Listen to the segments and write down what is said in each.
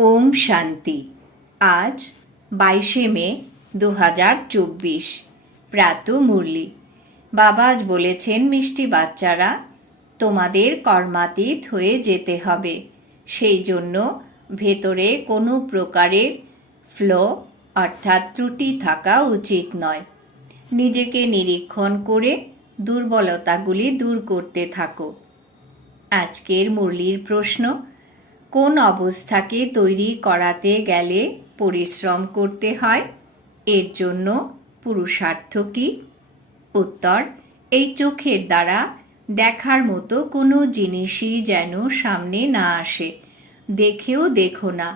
ওম শান্তি। আজ 22শে মে 2024 প্রাত মুরলি। বাবা আজ বলেছেন, মিষ্টি বাচ্চারা, তোমাদের কর্মাতীত হয়ে যেতে হবে। সেই জন্য ভেতরে কোনো প্রকারের ফ্লো অর্থাৎ ত্রুটি থাকা উচিত নয়। নিজেকে নিরীক্ষণ করে দুর্বলতাগুলি দূর করতে থাকো। আজকের মুরলির প্রশ্ন, কোন অবস্থাকে তৈরি করাতে গেলে পরিশ্রম করতে হয়? এর জন্য পুরুষার্থ কি? উত্তর, এই চোখের দ্বারা দেখার মতো কোনো জিনিসই যেন সামনে না আসে। দেখেও দেখো না,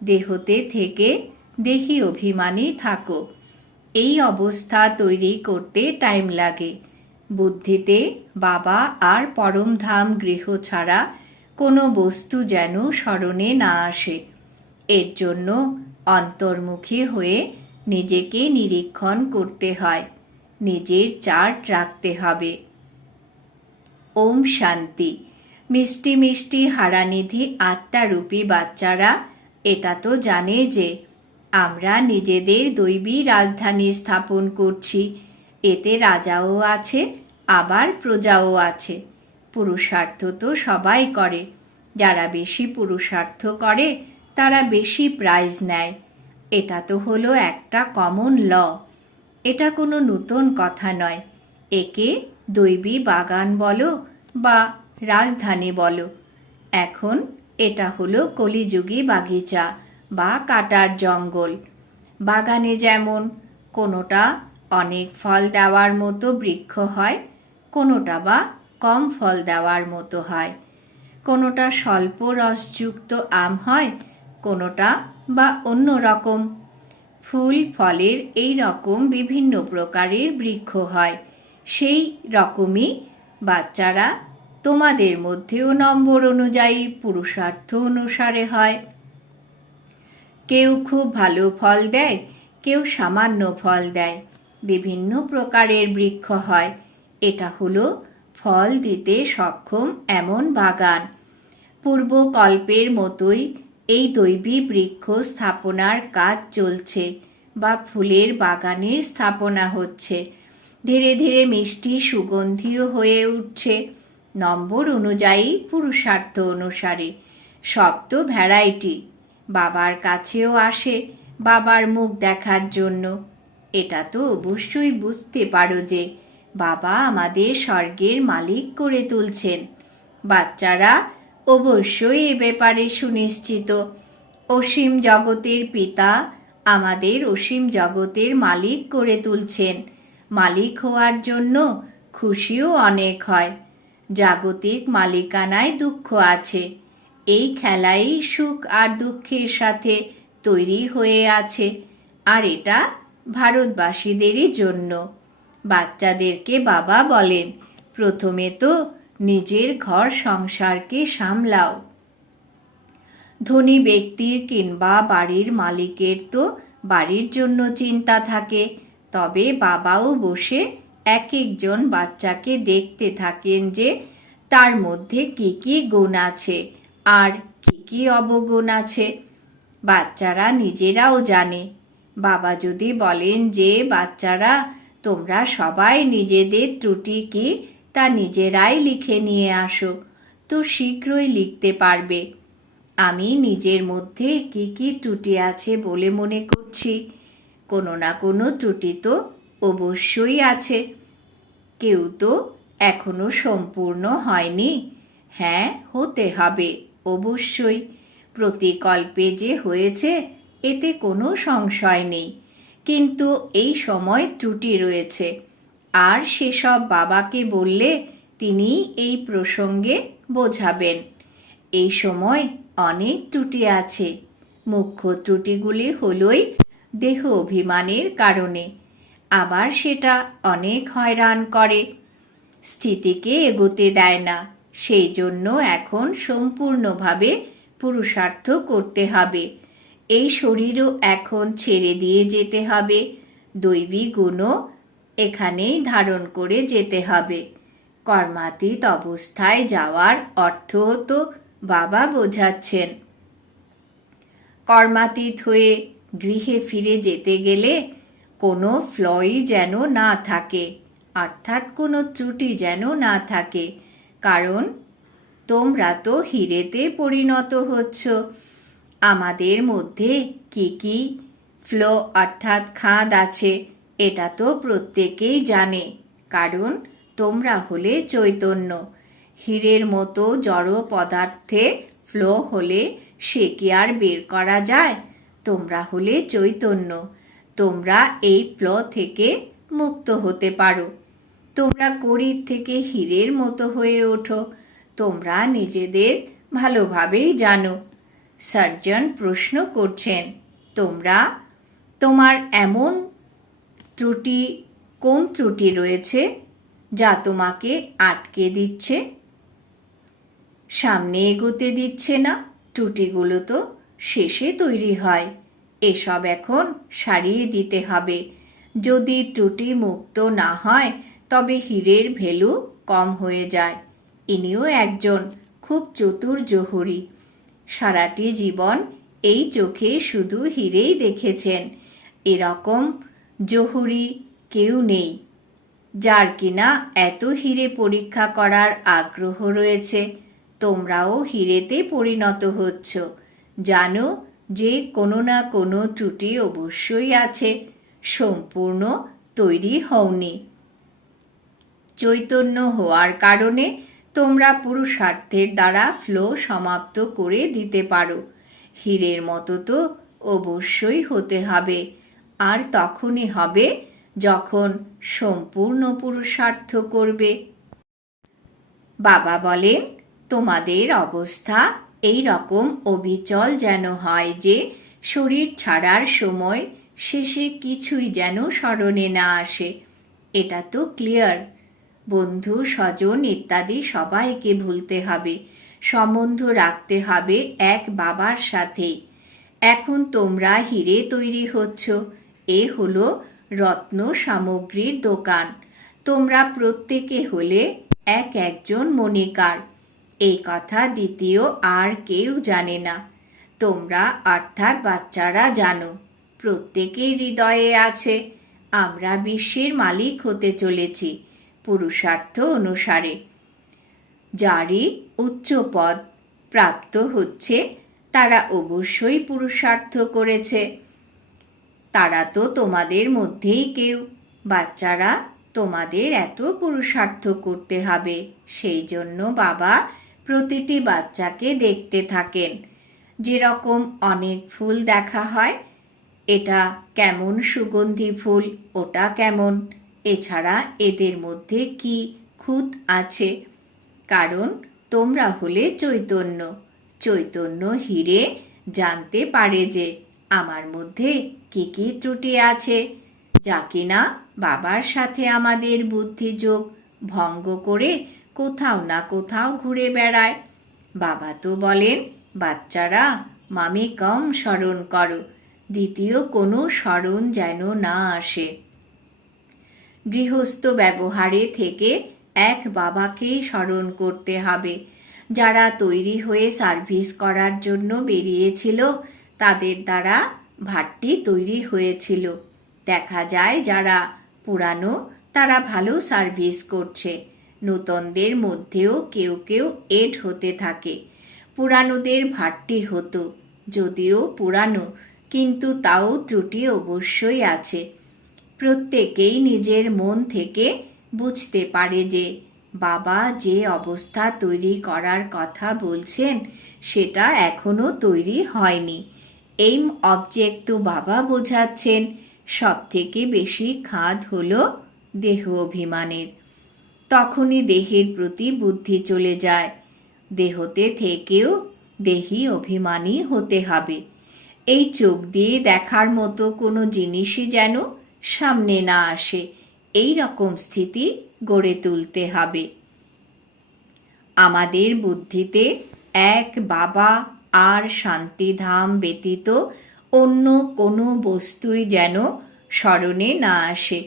দেহতে থেকে দেহি অভিমানী থাকো। এই অবস্থা তৈরি করতে টাইম লাগে। বুদ্ধিতে বাবা আর পরমধাম গৃহ ছাড়া কোনো বস্তু যেন স্মরণে না আসে। এর জন্য অন্তর্মুখী হয়ে নিজেকে নিরীক্ষণ করতে হয়, নিজের চার্ট রাখতে হবে। ওম শান্তি। মিষ্টি মিষ্টি হারানিধি আত্মারূপী বাচ্চারা এটা তো জানে যে আমরা নিজেদের দৈবী রাজধানী স্থাপন করছি। এতে রাজাও আছে, আবার প্রজাও আছে। পুরুষার্থ তো সবাই করে। যারা বেশি পুরুষার্থ করে তারা বেশি প্রাইজ নেয়। এটা তো হলো একটা কমন ল। এটা কোনো নতুন কথা নয়। একে দৈবী বাগান বলো বা রাজধানী বলো। এখন এটা হলো কলিযুগী বাগিচা বা কাটার জঙ্গল। বাগানে যেমন কোনোটা অনেক ফল দেওয়ার মতো বৃক্ষ হয়, কোনোটা বা কম ফল দেওয়ার মতো হয়। কোনোটা স্বল্প রসযুক্ত আম হয়, কোনোটা বা অন্য রকম। ফুল ফলের এই রকম বিভিন্ন প্রকারের বৃক্ষ হয়। সেই রকমই বাচ্চারা তোমাদের মধ্যেও নম্বর অনুযায়ী পুরুষার্থ অনুসারে হয়। কেউ খুব ভালো ফল দেয়, কেউ সামান্য ফল দেয়। বিভিন্ন প্রকারের বৃক্ষ হয়। এটা হলো ফল দিতে সক্ষম এমন বাগান। পূর্বকল্পের মতোই এই দৈবী বৃক্ষ স্থাপনার কাজ চলছে বা ফুলের বাগানের স্থাপনা হচ্ছে। ধীরে ধীরে মিষ্টি সুগন্ধিও হয়ে উঠছে নম্বর অনুযায়ী, পুরুষার্থ অনুসারে। সব তো ভ্যারাইটি। বাবার কাছেও আসে বাবার মুখ দেখার জন্য। এটা তো অবশ্যই বুঝতে পারো যে বাবা আমাদের স্বর্গের মালিক করে তুলছেন। বাচ্চারা অবশ্যই এ ব্যাপারে সুনিশ্চিত। অসীম জগতের পিতা আমাদের অসীম জগতের মালিক করে তুলছেন। মালিক হওয়ার জন্য খুশিও অনেক হয়। জাগতিক মালিকানায় দুঃখ আছে। এই খেলাই সুখ আর দুঃখের সাথে তৈরি হয়ে আছে। আর এটা ভারতবাসীদেরই জন্য। বাচ্চাদেরকে বাবা বলেন, প্রথমে তো নিজের ঘর সংসারকে সামলাও। ধনী ব্যক্তির কিংবা বাড়ির মালিকের তো বাড়ির জন্য চিন্তা থাকে। তবে বাবাও বসে এক একজন বাচ্চাকে দেখতে থাকেন যে তার মধ্যে কি কি গুণ আছে আর কি কি অবগুণ আছে। বাচ্চারা নিজেরাও জানে। বাবা যদি বলেন যে বাচ্চারা তোমরা সবাই নিজেদের ত্রুটি কি তা নিজেরাই লিখে নিয়ে আসো, তো শীঘ্রই লিখতে পারবে। আমি নিজের মধ্যে কি কি ত্রুটি আছে বলে মনে করছি। কোনো না কোনো ত্রুটি তো অবশ্যই আছে। কেউ তো এখনো সম্পূর্ণ হয়নি। হ্যাঁ, হতে হবে অবশ্যই। প্রতিকল্পে যে হয়েছে এতে কোনো সংশয় নেই। কিন্তু এই সময় ত্রুটি রয়েছে, আর সেসব বাবাকে বললে তিনি এই প্রসঙ্গে বোঝাবেন। এই সময় অনেক ত্রুটি আছে। মুখ্য ত্রুটিগুলি হলই দেহ অভিমানের কারণে। আবার সেটা অনেক হয়রান করে, স্থিতিকে এগোতে দেয় না। সেই জন্য এখন সম্পূর্ণভাবে পুরুষার্থ করতে হবে। এই শরীরও এখন ছেড়ে দিয়ে যেতে হবে। দৈবী গুণও এখানেই ধারণ করে যেতে হবে। কর্মাতীত অবস্থায় যাওয়ার অর্থ তো বাবা বোঝাচ্ছেন। কর্মাতীত হয়ে গৃহে ফিরে যেতে গেলে কোনো ফ্লই যেন না থাকে, অর্থাৎ কোনো ত্রুটি যেন না থাকে, কারণ তোমরা তো হিরেতে পরিণত হচ্ছ। আমাদের মধ্যে কি কি ফ্লো অর্থাৎ খাদ আছে এটা তো প্রত্যেকেই জানে, কারণ তোমরা হলে চৈতন্য। হীরের মতো জড় পদার্থে ফ্লো হলে সে কি আর বের করা যায়? তোমরা হলে চৈতন্য, তোমরা এই ফ্লো থেকে মুক্ত হতে পারো। তোমরা কড়ির থেকে হীরের মতো হয়ে ওঠো, তোমরা নিজেদের ভালোভাবেই জানো। সার্জন প্রশ্ন করছেন, তোমার এমন ত্রুটি, কোন ত্রুটি রয়েছে যা তোমাকে আটকে দিচ্ছে, সামনে এগোতে দিচ্ছে না? ত্রুটিগুলো তো শেষে তৈরি হয়, এসব এখন সারিয়ে দিতে হবে। যদি ত্রুটি মুক্ত না হয় তবে হীরের ভ্যালু কম হয়ে যায়। ইনিও একজন খুব চতুর জহুরি, সারাটি জীবন এই চোখে শুধু হীরেই দেখেছেন। এরকম জহুরি কেউ নেই যার কিনা এত হীরে পরীক্ষা করার আগ্রহ রয়েছে। তোমরাও হীরেতে পরিণত হচ্ছ, জানো যে কোনো না কোনো ত্রুটি অবশ্যই আছে, সম্পূর্ণ তৈরি হওনি। চৈতন্য হওয়ার কারণে তোমরা পুরুষার্থের দ্বারা ফ্লো সমাপ্ত করে দিতে পারো। হীরের মতো তো অবশ্যই হতে হবে, আর তখনই হবে যখন সম্পূর্ণ পুরুষার্থ করবে। বাবা বলেন, তোমাদের অবস্থা এই রকম অবিচল যেন হয় যে শরীর ছাড়ার সময় শেষে কিছুই যেন স্মরণে না আসে। এটা তো ক্লিয়ার। বন্ধু স্বজন ইত্যাদি সবাইকে ভুলতে হবে, সম্বন্ধ রাখতে হবে এক বাবার সাথে। এখন তোমরা হীরে তৈরি হচ্ছ, এ হলো রত্ন সামগ্রীর দোকান। তোমরা প্রত্যেকে হলে এক একজন মণিকার, এই কথা দ্বিতীয় আর কেউ জানে না। তোমরা অর্থাৎ বাচ্চারা জানো, প্রত্যেকের হৃদয়ে আছে আমরা বিশ্বের মালিক হতে চলেছি পুরুষার্থ অনুসারে। যারই উচ্চ পদ প্রাপ্ত হচ্ছে তারা অবশ্যই পুরুষার্থ করেছে। তারা তো তোমাদের মধ্যেই কেউ। বাচ্চারা, তোমাদের এত পুরুষার্থ করতে হবে, সেই জন্য বাবা প্রতিটি বাচ্চাকে দেখতে থাকেন। যেরকম অনেক ফুল দেখা হয়, এটা কেমন সুগন্ধি ফুল, ওটা কেমন, এছাড়া এদের মধ্যে কি খুঁত আছে, কারণ তোমরা হলে চৈতন্য। চৈতন্য হীরে জানতে পারে যে আমার মধ্যে কি কি ত্রুটি আছে, যা কিনা বাবার সাথে আমাদের বুদ্ধিযোগ ভঙ্গ করে কোথাও না কোথাও ঘুরে বেড়ায়। বাবা তো বলেন, বাচ্চারা মামি কম স্মরণ করো, দ্বিতীয় কোনো স্মরণ যেন না আসে। গৃহস্থ ব্যবহারে থেকে এক বাবাকেই স্মরণ করতে হবে। যারা তৈরি হয়ে সার্ভিস করার জন্য বেরিয়েছিল তাদের দ্বারা ভাটটি তৈরি হয়েছিল। দেখা যায় যারা পুরানো তারা ভালো সার্ভিস করছে, নূতনদের মধ্যেও কেউ কেউ এড হতে থাকে। পুরানোদের ভাটটি হতো, যদিও পুরানো কিন্তু তাও ত্রুটি অবশ্যই আছে। প্রত্যেকেই নিজের মন থেকে বুঝতে পারে যে বাবা যে অবস্থা তৈরি করার কথা বলছেন সেটা এখনো তৈরি হয়নি। এইম অবজেক্ট তো বাবা বোঝাচ্ছেন। সব থেকে বেশি খাদ হলো দেহ অভিমানের। তখনই দেহের প্রতি বুদ্ধি চলে যায়। দেহতে থেকেও দেহি অভিমানী হতে হবে। এই চোখ দিয়ে দেখার মতো কোনো জিনিসই যেন সামনে না আসে, এই রকম স্থিতি গড়ে তুলতে হবে। আমাদের বুদ্ধিতে এক বাবা আর শান্তিধাম ব্যতীত অন্য কোনো বস্তুই যেন স্মরণে না আসে,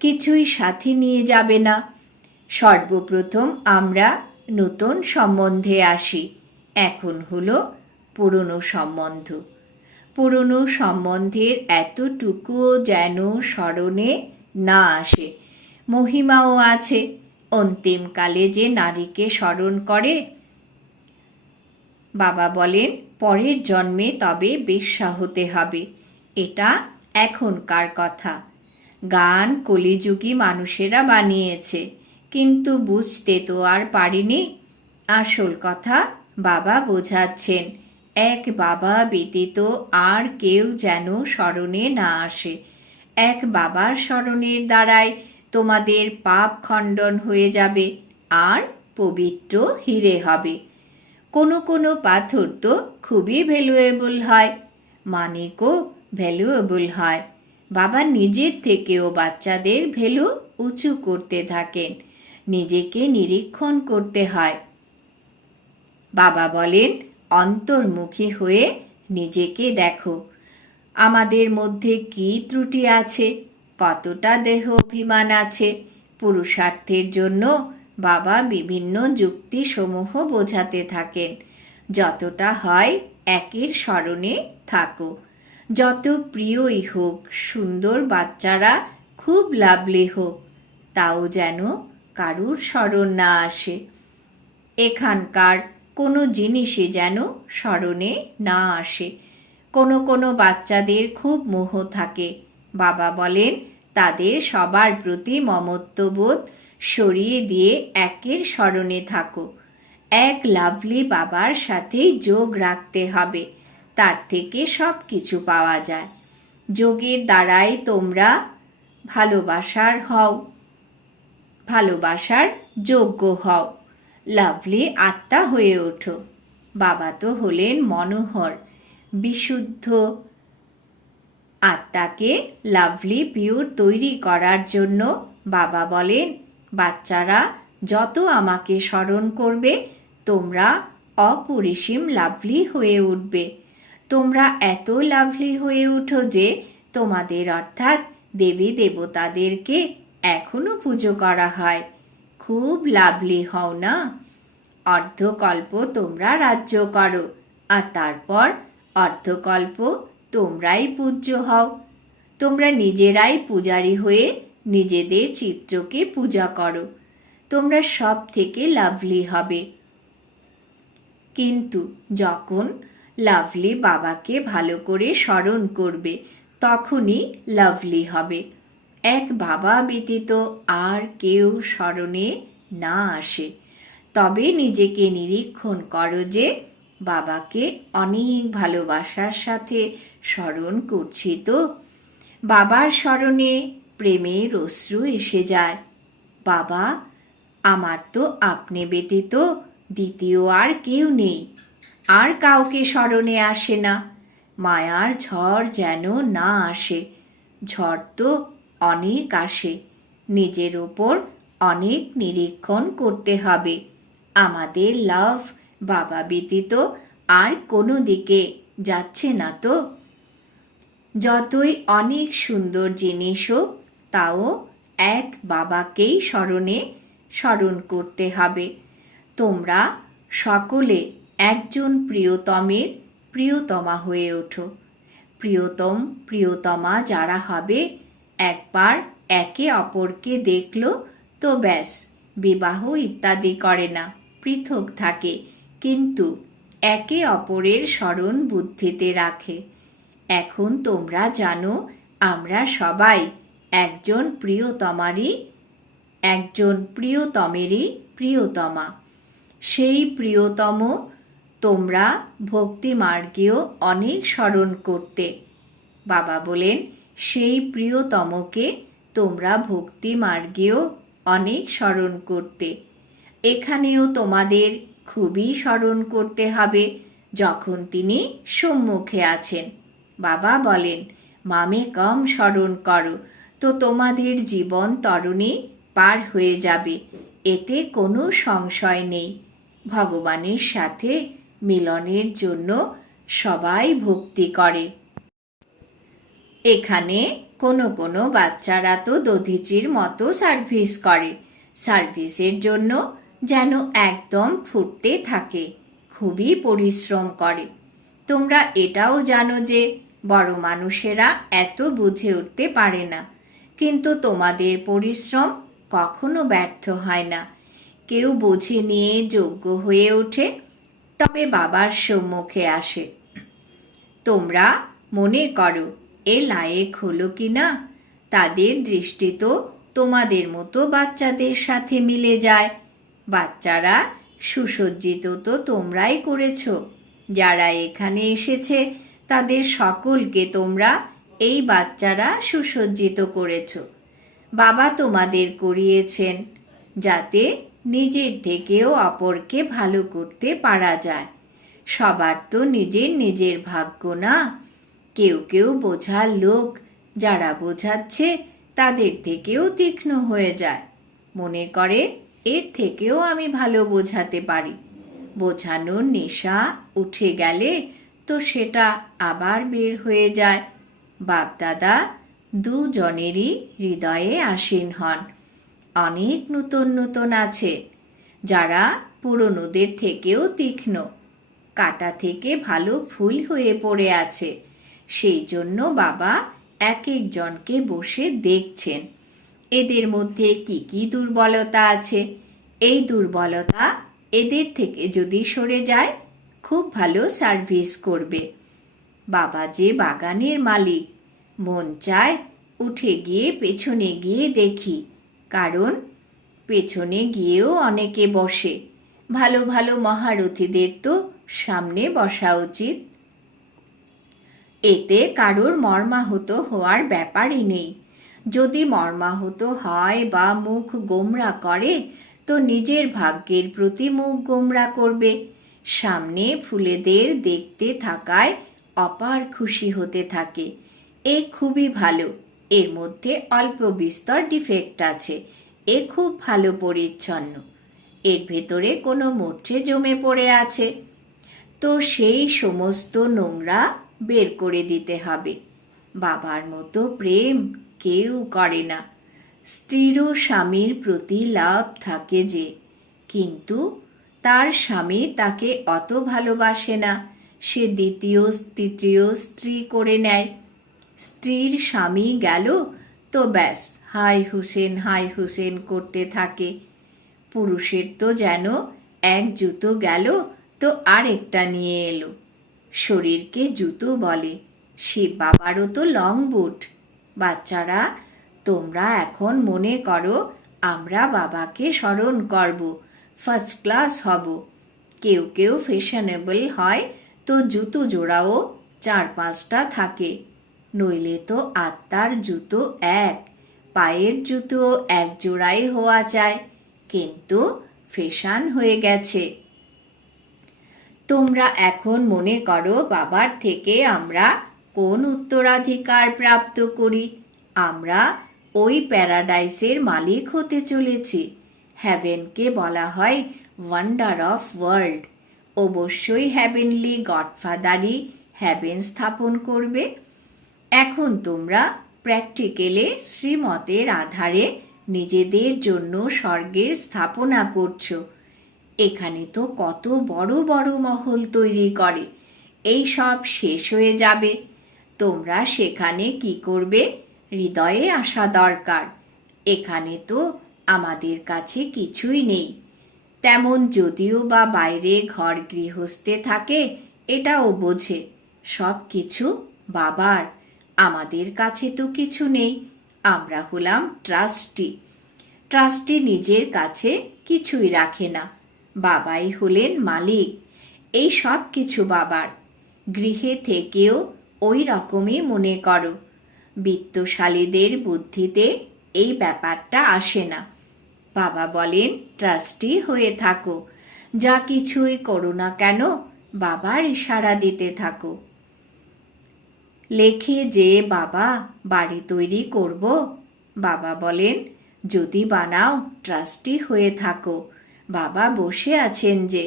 কিছুই সাথে নিয়ে যাবে না। সর্বপ্রথম আমরা নতুন সম্বন্ধে আসি, এখন হলো পুরনো সম্বন্ধ। পুরনো সম্বন্ধের এতটুকুও যেন স্মরণে না আসে। মহিমাও আছে। অন্তিমকালে যে নারীকে স্মরণ করে, বাবা বলেন পরের জন্মে তবে বেশ্যা হতে হবে। এটা এখনকার কথা। গান কলিযুগী মানুষেরা বানিয়েছে, কিন্তু বুঝতে তো আর পারিনি। আসল কথা বাবা বোঝাচ্ছেন, এক বাবা ব্যতীত আর কেউ যেন স্মরণে না আসে। এক বাবার স্মরণের দ্বারাই তোমাদের পাপ খণ্ডন হয়ে যাবে আর পবিত্র হিরে হবে। কোনো কোনো পাথর তো খুবই ভ্যালুয়েবল হয়, মানিকও ভ্যালুয়েবল হয়। বাবা নিজের থেকেও বাচ্চাদের ভ্যালু উঁচু করতে থাকেন। নিজেকে নিরীক্ষণ করতে হয়। বাবা বলেন অন্তর্মুখী হয়ে নিজেকে দেখো। আমাদের মধ্যে কি ত্রুটি আছে, কতটা দেহ অভিমান আছে। পুরুষার্থের জন্য বাবা বিভিন্ন যুক্তিসমূহ বোঝাতে থাকেন। যতটা হয় একের স্মরণে থাকো। যত প্রিয়ই হোক, সুন্দর বাচ্চারা খুব লাভলি হোক, তাও যেন কারুর স্মরণ না আসে। এখানকার কোনো জিনিসই যেন স্মরণে না আসে। কোনো কোনো বাচ্চাদের খুব মোহ থাকে। বাবা বলেন তাদের সবার প্রতি মমত্ববোধ সরিয়ে দিয়ে একের স্মরণে থাকো। এক লাভলি বাবার সাথে যোগ রাখতে হবে, তার থেকে সব কিছু পাওয়া যায়। যোগের দ্বারাই তোমরা ভালোবাসার যোগ্য হও, লাভলি আত্মা হয়ে ওঠো। বাবা তো হলেন মনোহর, বিশুদ্ধ আত্মাকে লাভলি পিওর তৈরি করার জন্য বাবা বলেন বাচ্চারা যত আমাকে স্মরণ করবে তোমরা অপরিসীম লাভলি হয়ে উঠবে। তোমরা এত লাভলি হয়ে উঠো যে তোমাদের অর্থাৎ দেবী দেবতাদেরকে এখনো পুজো করা হয়। খুব লাভলি হও না? অর্ধকল্প তোমরা রাজ্য করো, আর তারপর অর্ধকল্প তোমরাই পূজ্য হও। তোমরা নিজেরাই পূজারী হয়ে নিজেদের চিত্রকে পূজা করো। তোমরা সব থেকে লাভলি হবে। কিন্তু যখন লাভলি বাবাকে ভালো করে স্মরণ করবে তখনই লাভলি হবে। এক বাবা ব্যতীত আর কেউ স্মরণে না আসে। তবে নিজেকে নিরীক্ষণ করো যে বাবাকে অনেক ভালোবাসার সাথে স্মরণ করছি তো। বাবার স্মরণে প্রেমের অশ্রু এসে যায়। বাবা, আমার তো আপনি ব্যতীত দ্বিতীয় আর কেউ নেই। আর কাউকে স্মরণে আসে না। মায়ার ঝড় যেন না আসে। ঝড় তো অনেক আসে। নিজের ওপর অনেক নিরীক্ষণ করতে হবে। আমাদের লাভ বাবা ব্যতীত আর কোনো দিকে যাচ্ছে না তো। যতই অনেক সুন্দর জিনিস হোক, তাও এক বাবাকেই স্মরণ করতে হবে। তোমরা সকলে একজন প্রিয়তমের প্রিয়তমা হয়ে ওঠো। প্রিয়তম প্রিয়তমা যারা হবে, একবার একে অপরকে দেখলো তো ব্যাস, বিবাহ ইত্যাদি করে না, পৃথক থাকে, কিন্তু একে অপরের স্মরণ বুদ্ধিতে রাখে। এখন তোমরা জানো আমরা সবাই একজন প্রিয়তমেরই প্রিয়তমা। সেই প্রিয়তম তোমরা ভক্তি মার্গেও অনেক স্মরণ করতে। বাবা বলেন সেই প্রিয়তমকে তোমরা ভক্তি মার্গেও অনেক স্মরণ করতে। এখানেও তোমাদের খুবই স্মরণ করতে হবে যখন তিনি সম্মুখে আছেন। বাবা বলেন মামে কম স্মরণ করো তো তোমাদের জীবন তরণী পার হয়ে যাবে, এতে কোনো সংশয় নেই। ভগবানের সাথে মিলনের জন্য সবাই ভক্তি করে। এখানে কোনো কোনো বাচ্চারা তো দধিচির মতো সার্ভিস করে। সার্ভিসের জন্য যেন একদম ফুটতে থাকে, খুবই পরিশ্রম করে। তোমরা এটাও জানো যে বড় মানুষেরা এত বুঝে উঠতে পারে না, কিন্তু তোমাদের পরিশ্রম কখনো ব্যর্থ হয় না। কেউ বুঝে নিয়ে যোগ্য হয়ে ওঠে, তবে বাবার সম্মুখে আসে। তোমরা মনে করো এ লায়েক হলো কি না, তাদের দৃষ্টি তো তোমাদের মতো বাচ্চাদের সাথে মিলে যায়। বাচ্চারা সুসজ্জিত তো তোমরাই করেছ। যারা এখানে এসেছে তাদের সকলকে তোমরা এই বাচ্চারা সুসজ্জিত করেছ। বাবা তোমাদের করিয়েছেন যাতে নিজের থেকেও অপরকে ভালো করতে পারা যায়। সবার তো নিজের নিজের ভাগ্য না। কেউ কেউ বোঝার লোক, যারা বোঝাচ্ছে তাদের থেকেও তীক্ষ্ণ হয়ে যায়, মনে করে এর থেকেও আমি ভালো বোঝাতে পারি। বোঝানোর নেশা উঠে গেলে তো সেটা আবার বের হয়ে যায়। বাপদাদা দুজনেরই হৃদয়ে আসীন হন। অনেক নতুন নতুন আছে যারা পুরনোদের থেকেও তীক্ষ্ণ। কাঁটা থেকে ভালো ফুল হয়ে পড়ে আছে, সেই জন্য বাবা এক একজনকে বসে দেখছেন এদের মধ্যে কি কি দুর্বলতা আছে। এই দুর্বলতা এদের থেকে যদি সরে যায় খুব ভালো সার্ভিস করবে। বাবা যে বাগানের মালিক, মন চায় উঠে গিয়ে পেছনে গিয়ে দেখি, কারণ পেছনে গিয়েও অনেকে বসে। ভালো ভালো মহারথীদের তো সামনে বসা উচিত। এতে কারোর মর্মাহত হওয়ার ব্যাপারই নেই। যদি মর্মাহত হয় বা মুখ গোমরা করে তো নিজের ভাগ্যের প্রতি মুখ গোমরা করবে। সামনে ফুলেদের দেখতে থাকায় অপার খুশি হতে থাকে। এ খুবই ভালো। এর মধ্যে অল্প বিস্তর ডিফেক্ট আছে, এ খুব ভালো পরিচ্ছন্ন। এর ভেতরে কোনো মরচে জমে পড়ে আছে, তো সেই সমস্ত নোংরা বের করে দিতে হবে। বাবার মতো প্রেম কেউ করে না। স্ত্রীরও স্বামীর প্রতি লাভ থাকে যে, কিন্তু তার স্বামী তাকে অত ভালোবাসে না, সে দ্বিতীয় তৃতীয় স্ত্রী করে নেয়। স্ত্রীর স্বামী গেল তো ব্যাস হাই হুসেন করতে থাকে। পুরুষের তো যেন এক জুতো গেল তো আরেকটা নিয়ে এলো। শরীরকে জুতো বলে, শিব বাবারও তো লং বুট। বাচ্চারা, তোমরা এখন মনে করো আমরা বাবাকে স্মরণ করব, ফার্স্ট ক্লাস হব। কেউ কেউ ফ্যাশনেবল হয় তো জুতো জোড়াও 4-5টা থাকে, নইলে তো আত্মার জুতো এক, পায়ের জুতো এক জোড়াই হওয়া চাই, কিন্তু ফ্যাশন হয়ে গেছে। তোমরা এখন মনে করো বাবার থেকে আমরা কোন উত্তরাধিকার প্রাপ্ত করি। আমরা ওই প্যারাডাইসের মালিক হতে চলেছি। হ্যাভেনকে বলা হয় ওয়ান্ডার অফ ওয়ার্ল্ড। অবশ্যই হ্যাভেনলি গডফাদারই হ্যাভেন স্থাপন করবে। এখন তোমরা প্র্যাকটিক্যালে শ্রীমতের আধারে নিজেদের জন্য স্বর্গের স্থাপনা করছো। এখানে তো কত বড় বড় মহল তৈরি করে, এই সব শেষ হয়ে যাবে। তোমরা সেখানে কি করবে? হৃদয়ে আসা দরকার। এখানে তো আমাদের কাছে কিছুই নেই। তেমন যদিও বা বাইরে ঘর গৃহস্থে থাকে, এটাও বোঝে সব কিছু বাবার, আমাদের কাছে তো কিছু নেই। আমরা হলাম ট্রাস্টি। ট্রাস্টি নিজের কাছে কিছুই রাখে না, বাবাই হলেন মালিক। এই সব কিছু বাবার। গৃহে থেকেও ওই রকমই মনে করো। বিত্তশালীদের বুদ্ধিতে এই ব্যাপারটা আসে না। বাবা বলেন ট্রাস্টি হয়ে থাকো, যা কিছুই করো না কেন বাবার ইশারা দিতে থাকো। লেখে যে বাবা বাড়ি তৈরি করব, বাবা বলেন যদি বানাও ট্রাস্টি হয়ে থাকো। বাবা বসে আছেন যে,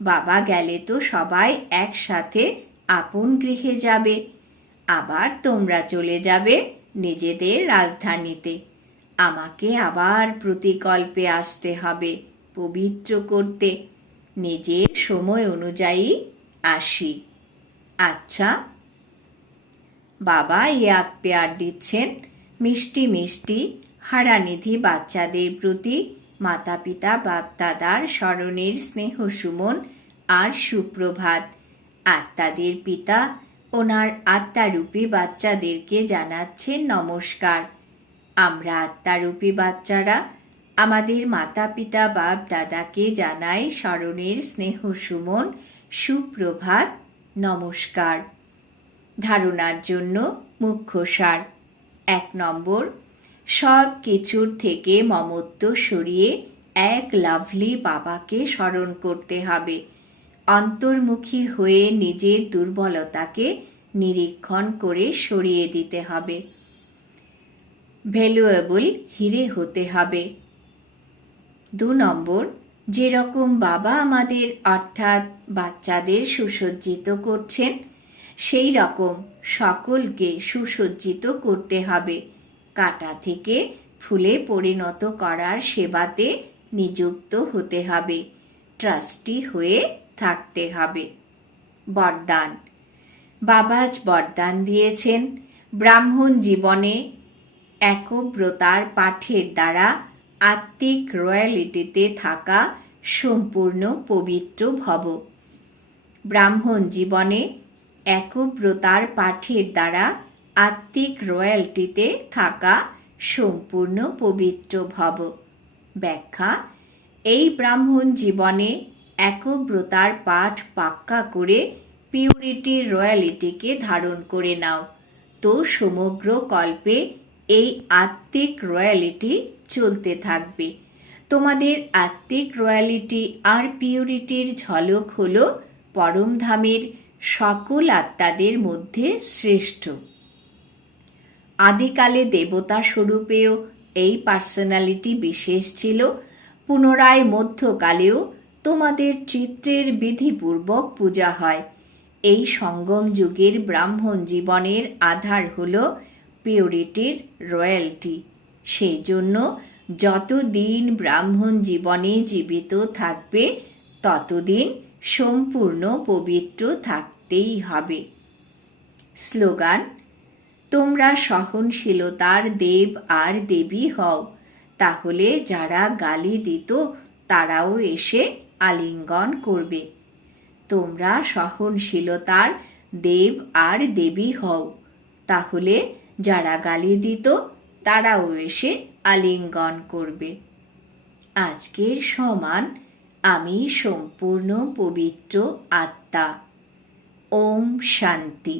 বাবা গেলে তো সবাই একসাথে আপন গৃহে যাবে। আবার তোমরা চলে যাবে নিজেদের রাজধানীতে। আমাকে আবার প্রতিকল্পে আসতে হবে পবিত্র করতে। নিজের সময় অনুযায়ী আসি। আচ্ছা, বাবা ইয়াদ পেয়ার দিচ্ছেন মিষ্টি মিষ্টি হারানিধি বাচ্চাদের প্রতি মাতা পিতা বাপ দাদার স্মরণের স্নেহ সুমন আর সুপ্রভাত। আত্মাদের পিতা ওনার আত্মারূপী বাচ্চাদেরকে জানাচ্ছেন নমস্কার। আমরা আত্মারূপী বাচ্চারা আমাদের মাতা পিতা বাপ দাদাকে জানাই স্মরণের স্নেহ সুমন সুপ্রভাত নমস্কার। ধারণার জন্য মুখ্য সার। 1 নম্বর, সব কিছুর থেকে মমত্ব সরিয়ে এক লাভলি বাবাকে স্মরণ করতে হবে। অন্তর্মুখী হয়ে নিজের দুর্বলতাকে নিরীক্ষণ করে সরিয়ে দিতে হবে। ভ্যালুয়েবল হিরে হতে হবে। 2 নম্বর, যেরকম বাবা আমাদের অর্থাৎ বাচ্চাদের সুসজ্জিত করছেন সেই রকম সকলকে সুসজ্জিত করতে হবে। কাঁটা থেকে ফুলে পরিণত করার সেবাতে নিযুক্ত হতে হবে। ট্রাস্টি হয়ে থাকতে হবে। বরদান। বাবাজ বরদান দিয়েছেন ব্রাহ্মণ জীবনে একব্রতার পাঠের দ্বারা আত্মিক রয়্যালিটিতে থাকা সম্পূর্ণ পবিত্র ভব। ব্রাহ্মণ জীবনে একব্রতার পাঠের দ্বারা আত্মিক রয়্যালটিতে থাকা সম্পূর্ণ পবিত্র ভব। ব্যাখ্যা। এই ব্রাহ্মণ জীবনে একব্রতার পাঠ পাক্কা করে পিউরিটির রয়্যালিটিকে ধারণ করে নাও, তো সমগ্র কল্পে এই আত্মিক রয়্যালিটি চলতে থাকবে। তোমাদের আত্মিক রয়্যালিটি আর পিউরিটির ঝলক হল পরমধামের সকল আত্মাদের মধ্যে শ্রেষ্ঠ। আদিকালে দেবতা স্বরূপেও এই পার্সোনালিটি বিশেষ ছিল। পুনরায় মধ্যকালেও তোমাদের চিত্রের বিধিপূর্বক পূজা হয়। এই সঙ্গম যুগের ব্রাহ্মণ জীবনের আধার হল পিউরিটির রয়্যালটি। সেই জন্য যতদিন ব্রাহ্মণ জীবনে জীবিত থাকবে ততদিন সম্পূর্ণ পবিত্র থাকতেই হবে। স্লোগান। তোমরা সহনশীলতার দেব আর দেবী হও, তাহলে যারা গালি দিত তারাও এসে আলিঙ্গন করবে। তোমরা সহনশীলতার দেব আর দেবী হও, তাহলে যারা গালি দিত তারাও এসে আলিঙ্গন করবে। আজকের সমান আমি সম্পূর্ণ পবিত্র আত্মা। ওম শান্তি।